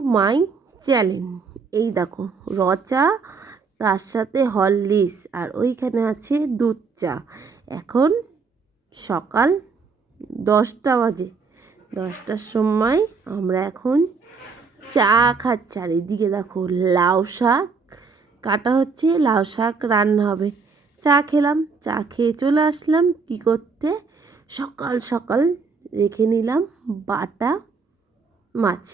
My channel. এই দেখো র চা, তার সাথে হরলিক্স, আর ওইখানে আছে দুধ চা। এখন সকাল 10টা বাজে। 10টার সময় আমরা এখন চা খাচ্ছি। আর এদিকে দেখো লাউ শাক কাটা হচ্ছে, লাউ শাক রান্না হবে। চা খেলাম, চা খেয়ে চলে আসলাম কী করতে, সকাল সকাল রেখে নিলাম বাটা মাছ।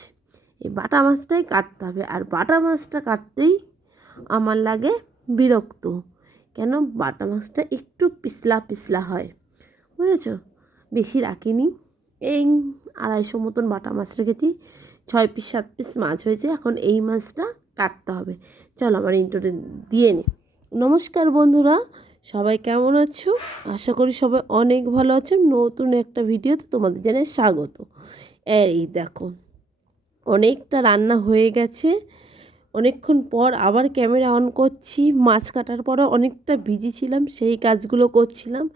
এই বাটা মাছটাই কাটতে হবে, আর বাটা মাছটা কাটতেই আমার লাগে বিরক্ত। কেন, বাটা মাছটা একটু পিছলা পিছলা হয়, বুঝেছো? বেশি রাখিনি, এই 250 মতন বাটা মাছ রেখেছি। 6 পিস 7 পিস মাছ হয়েছে। এখন এই মাছটা কাটতে হবে। চলো আমার ইন্ট্রোটা দিয়ে নি। নমস্কার বন্ধুরা, সবাই কেমন আছো? আশা করি সবাই অনেক ভালো আছো। নতুন একটা ভিডিওতে তোমাদের জানাই স্বাগত। এই দেখো অনেকটা রান্না হয়ে গেছে। অনেকক্ষণ পর আবার ক্যামেরা অন করছি। মাছ কাটার পরে অনেকটা বিজি ছিলাম, সেই কাজগুলো করছিলাম।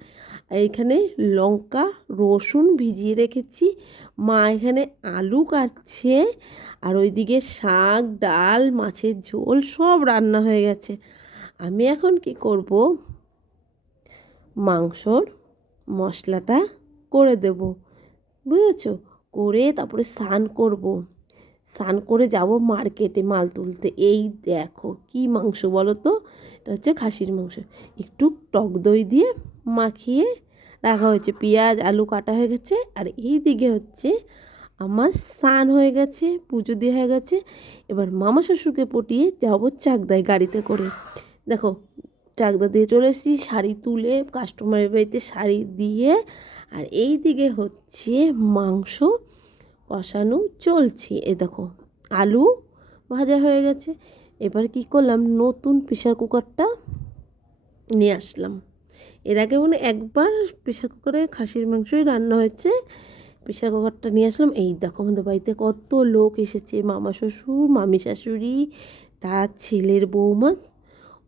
আর এখানে লঙ্কা রসুন ভিজিয়ে রেখেছি। মা এখানে আলু কাটছে, আর ওইদিকে শাক ডাল মাছের ঝোল সব রান্না হয়ে গেছে। আমি এখন কি করব, মাংসর মশলাটা করে দেব, বুঝেছো? করে তারপরে স্নান করব। স্নান করে যাব মার্কেটে মাল তুলতে। এই দেখো কি মাংস বলো তো, এটা হচ্ছে খাসির মাংস। একটু টক দই দিয়ে মাখিয়ে রাখা হয়েছে, পেঁয়াজ আলু কাটা হয়ে গেছে। আর এই দিকে হচ্ছে আমার স্নান হয়ে গেছে, পুজো দিয়ে হয়ে গেছে। এবার মামা শ্বশুরকে পটিয়ে যাবো চাকদায় গাড়িতে করে। দেখো চাকদা দিয়ে চলে এসেছি, শাড়ি তুলে কাস্টমারের বাড়িতে শাড়ি দিয়ে। আর এই দিকে হচ্ছে মাংস কষানো চলছে। এ দেখো আলু ভাজা হয়ে গেছে। এবার কি করলাম, নতুন প্রেশার কুকারটা নিয়ে আসলাম। এর আগে একবার প্রেশার কুকারে খাসির মাংসই রান্না হয়েছে। প্রেশার কুকারটা নিয়ে আসলাম। এই দেখো আমাদের বাড়িতে কত লোক এসেছে, মামা শ্বশুর মামি শাশুড়ি তার ছেলের বৌমা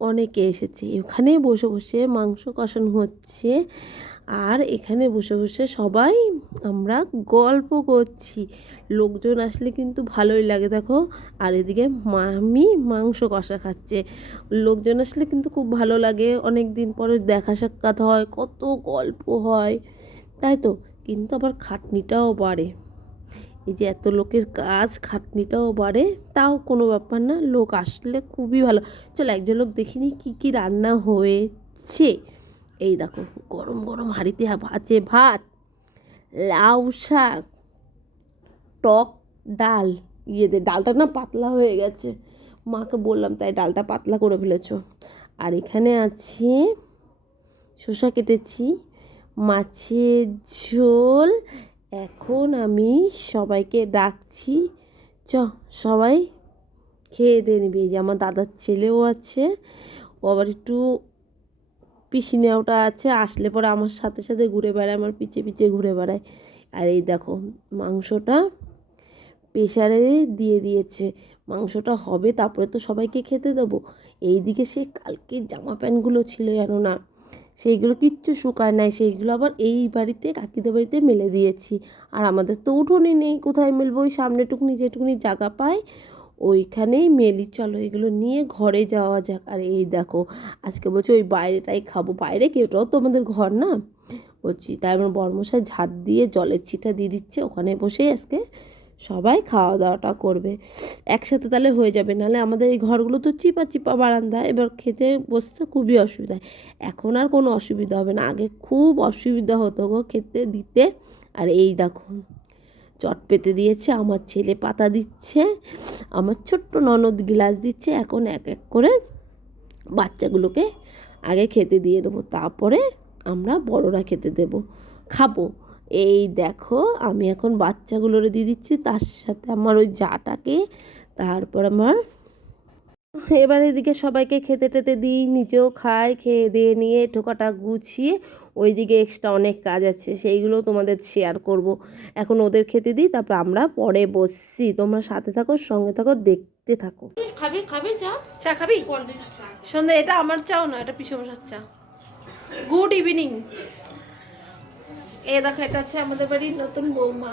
অনেকে এসেছে। এখানে বসে বসে মাংস কষানো হচ্ছে, আর এখানে বসে বসে সবাই আমরা গল্প করছি। লোকজন আসলে কিন্তু ভালোই লাগে দেখো। আর এদিকে মামি মাংস কষা খাচ্ছে। লোকজন আসলে কিন্তু খুব ভালো লাগে, অনেক দিন পরে দেখা সাক্ষাৎ হয়, কত গল্প হয়, তাই তো। কিন্তু আবার খাটনিটাও বাড়ে, এই যে এত লোকের কাজ, খাটনিটাও বাড়ে। তাও কোনো ব্যাপার না, লোক আসলে খুবই ভালো। চলো এক ঝলক দেখিনি কি কি রান্না হয়েছে। এই দেখো গরম গরম হাঁড়িতে আছে ভাত, লাউ শাক, টক ডাল। ডালটা না পাতলা হয়ে গেছে, মাকে বললাম তাই ডালটা পাতলা করে ফেলেছ। আর এখানে আছে শসা কেটেছি, মাছের ঝোল। এখন আমি সবাইকে ডাকছি, সবাই খেয়ে দিয়ে নিবি। এই যে আমার দাদার ছেলেও আছে, ও আবার একটু পিসিনেওটা আছে, আসলে পরে আমার সাথে সাথে ঘুরে বেড়ায়, আমার পিছে পিছে ঘুরে বেড়ায়। আর এই দেখো মাংসটা প্রেশারে দিয়ে দিয়েছে, মাংসটা হবে তারপরে তো সবাইকে খেতে দেবো। এইদিকে সে কালকে জামা প্যান্টগুলো ছিল জানো না, সেইগুলো কিচ্ছু শুকায় নাই, সেইগুলো আবার এই বাড়িতে কাকিদের বাড়িতে মেলে দিয়েছি। আর আমাদের তো উঠোনে নেই, কোথায় মেলবো? ওই সামনেটুকুনি যেটুকুনি জায়গা পাই ওইখানেই মেলি। চলো এগুলো নিয়ে ঘরে যাওয়া যাক। আর এই দেখো আজকে বলছি ওই বাইরেটাই খাবো, বাইরে কেউটাও তো আমাদের ঘর না, বলছি তাই আমার বর্মশাই ঝাঁট দিয়ে জলের ছিটা দিয়ে দিচ্ছে, ওখানে বসেই আজকে সবাই খাওয়া দাওয়াটা করবে একসাথে, তাহলে হয়ে যাবে। নাহলে আমাদের এই ঘরগুলো তো চিপা চিপা বারান্দা, এবার খেতে বসতে খুবই অসুবিধা। এখন আর কোনো অসুবিধা হবে না, আগে খুব অসুবিধা হতো গো খেতে দিতে। আর এই দেখো চট পেতে দিয়েছে, আমার ছেলে পাতা দিচ্ছে, আমার ছোট্ট ননদ গিলাস দিচ্ছে। এখন এক এক করে বাচ্চাগুলোকে আগে খেতে দিয়ে দেবো, তারপরে আমরা বড়রা খেতে খাবো। এই দেখো আমি এখন বাচ্চাগুলোরে দিয়ে দিচ্ছি, তার সাথে আমার ওই জাটাকে, তারপর আমার এবার এদিকে সবাইকে খেতে টেতে দিই, নিজেও খাই। খেয়ে দিয়ে নিয়ে ঠোকাটা গুছিয়ে ওইদিকে এক্সট্রা অনেক কাজ আছে, সেইগুলো তোমাদের শেয়ার করব। এখন ওদের খেতে দিই, তারপর আমরা পরে বসছি। তোমরা সাথে থাকো, সঙ্গে থাকো, দেখতে থাকো। খাবি খাবি চা? চা খাবি? সন্ধ্যা এটা আমার চাও না, এটা পিসমশার চা। Good evening. এ দেখো এটা হচ্ছে আমাদের বাড়ির নতুন বৌমা।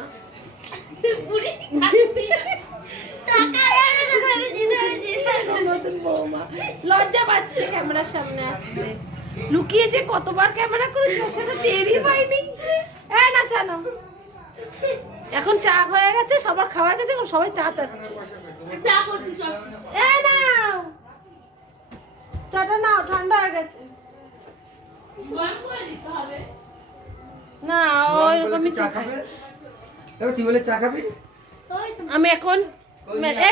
নতুন বৌমা লজ্জা পাচ্ছে ক্যামেরার সামনে আসতে, লুকিয়ে যে কতবার ক্যামেরা করেছে সেটা টেরই পাইনি। না জানো এখন চা হয়ে গেছে, সবার খাওয়া গেছে, এখন সবাই চা চাচ্ছে। চা করছি সব। নাও চাটা নাও, ঠান্ডা হয়ে গেছে। না ওইরকমই চা খাবে। তুই বলে চা খাবি? আমি এখন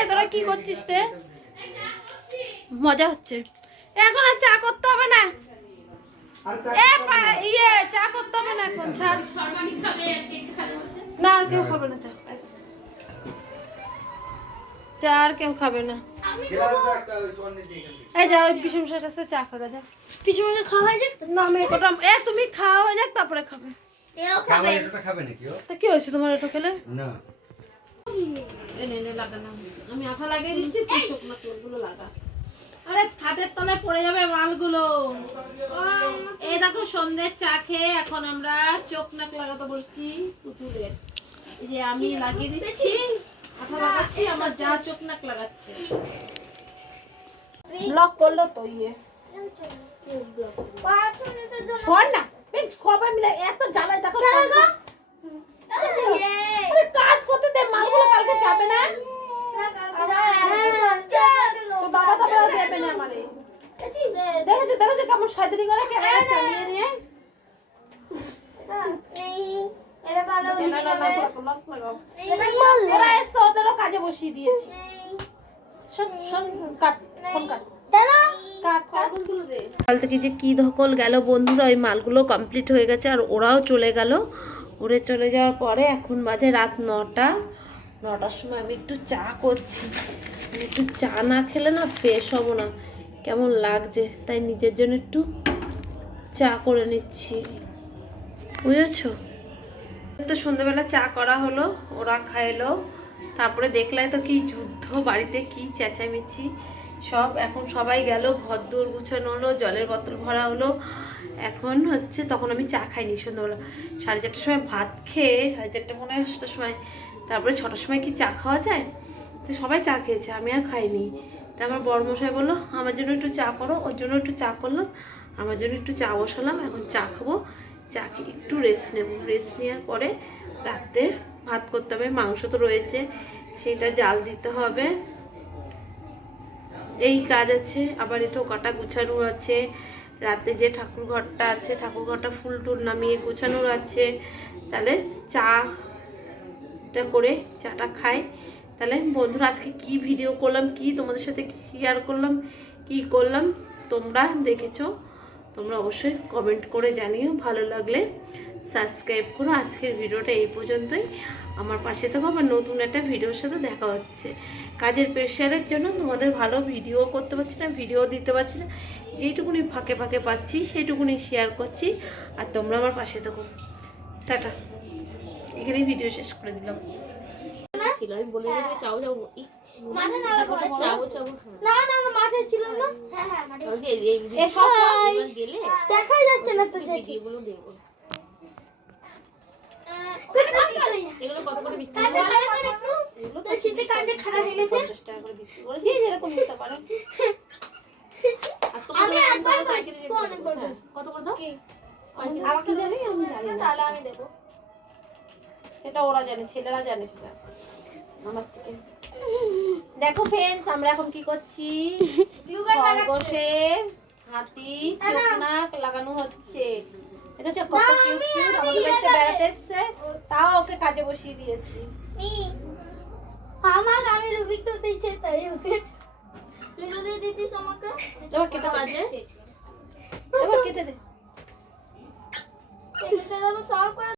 তোরা কি করছিস রে? মজা হচ্ছে। এখন আর চা করতে হবে না, চা করতে হবে না এখন। না আর কেউ খাবে না চা আর কেউ খাবে না। এই যা ওই পিসুমশাইয়ের কাছে চা খাওয়া যা। পিসুমশাই খাওয়া হয়ে যাক না, আমি কটা তুমি খাওয়া হয়ে যাক তারপরে খাবে। তা কি হয়েছে তোমার এটা খেলে? না এনে লাগানো, আমি আঠা লাগিয়ে দিচ্ছি, তুই চোখ না তোরগুলো লাগা। আরে খাটের তলায় পড়ে যাবে মালগুলো। এই দেখো সন্ধ্যের চা খেয়ে এখন আমরা চোখ নাক লাগাতে বসছি পুতুলের। এই যে আমি লাগিয়ে দিচ্ছি, আঠা লাগাচ্ছি, আমার যা চোখ নাক লাগাচ্ছে। লক করলো তো শোন না সবাই মিলে এত জ্বালায় দেখো। কাজ করতে দে, মালগুলো কালকে যাবে না। বাবা তারপরে দেবে না আমারে। দেখেছো কেমন শয়তানি করে ক্যামেরা চালিয়ে নিয়ে। ওদেরও কাজে বসিয়ে দিয়েছি। কাল থেকে যে কি ধকল গেল বন্ধুরা, ওই মালগুলো কমপ্লিট হয়ে গেছে আর ওরাও চলে গেল। ওরে চলে যাওয়ার পরে এখন বাজে রাত 9টার সময় আমি একটু চা করছি। একটু চা না খেলে না ফ্রেশ হব না, কেমন লাগছে, তাই নিজের জন্য একটু চা করে নিচ্ছি, বুঝেছো? তো সন্ধ্যেবেলা চা করা হলো, ওরা খাইলো, তারপরে দেখলাই তো কি যুদ্ধ বাড়িতে, কি চেঁচামেচি সব। এখন সবাই গেল, ঘর দৌড় গুছানো হলো, জলের বোতল ভরা হলো। এখন হচ্ছে তখন আমি চা খাইনি সন্ধ্যাবেলা, 4:30টার সময় ভাত খেয়ে 4:30 মনে হয় 5টার সময়, তারপরে 6টার সময় কি চা খাওয়া যায়? তো সবাই চা খেয়েছে, আমি আর খাইনি। তা আমার বড়মশাই বললো আমার জন্য একটু চা করো, ওর জন্য একটু চা করলাম, আমার জন্য একটু চা বসালাম। এখন চা খাবো, চা খেয়ে একটু রেস্ট নেব। রেস্ট নেওয়ার পরে রাত্রে ভাত করতে হবে, মাংস তো রয়েছে সেটা জাল দিতে হবে, এই কাজ আছে। আবার একটু কাটা গুছানো আছে, রাতে যে ঠাকুর ঘরটা আছে ঠাকুর ঘরটা ফুল টুল নামিয়ে গুছানোর আছে। তাহলে চাটা করে চাটা খাই। তাহলে বন্ধুরা আজকে কি ভিডিও করলাম, কি তোমাদের সাথে শেয়ার করলাম, কি করলাম তোমরা দেখেছো, তোমরা অবশ্যই কমেন্ট করে জানিও। ভালো লাগলে সাবস্ক্রাইব করো। আজকের ভিডিওটা এই পর্যন্তই, আমার পাশে থেকো। আবার নতুন একটা ভিডিওর সাথে দেখা হচ্ছে। কাজের প্রেশারের জন্য তোমাদের ভালো ভিডিও করতে পারছি না, ভিডিও দিতে পারছি না, যেটুকুনি ফাঁকে ফাঁকে পাচ্ছি সেইটুকুনি শেয়ার করছি। আর তোমরা আমার পাশে থেকো। টাটা, এখানেই ভিডিও শেষ করে দিলাম। আমি বলে দিয়েছি চাও যাও মানে না চাও চাও না না মাঠে ছিল না। হ্যাঁ হ্যাঁ মাঠে গেলে দেখাই যাচ্ছে না তো যে এগুলো দেব। এগুলো কত করে বিক্রি করে? এগুলো তো শীতে কাটে খারাপ হয়ে গেছে, 50 টাকা করে বিক্রি করে। যে যেরকম নিতে পারো। আমি একবার পাইছি তো অনেক বড়। কত করে দাও? আমাকে জানি, আমি জানি না, তাহলে আমি দেব। এটা ওরা জানে, ছেলেরা জানে সেটা আমার থেকে। দেখো ফ্রেন্ডস, আমরা এখন কি করছি, খরগোশের হাতি চোখ নাক লাগানো হচ্ছে। দেখেছো কত কিউট কিউট, আমাদের বাড়িতে বেড়াতে এসেছে, তাও ওকে কাজে বসিয়ে দিয়েছি। আমি রুবিক তো দিচ্ছে, তাই ওকে তুই যদি দিতিস আমাকে। এবার কেটে বাজে, এবার কেটে দে, কেটে দেবো সব করে।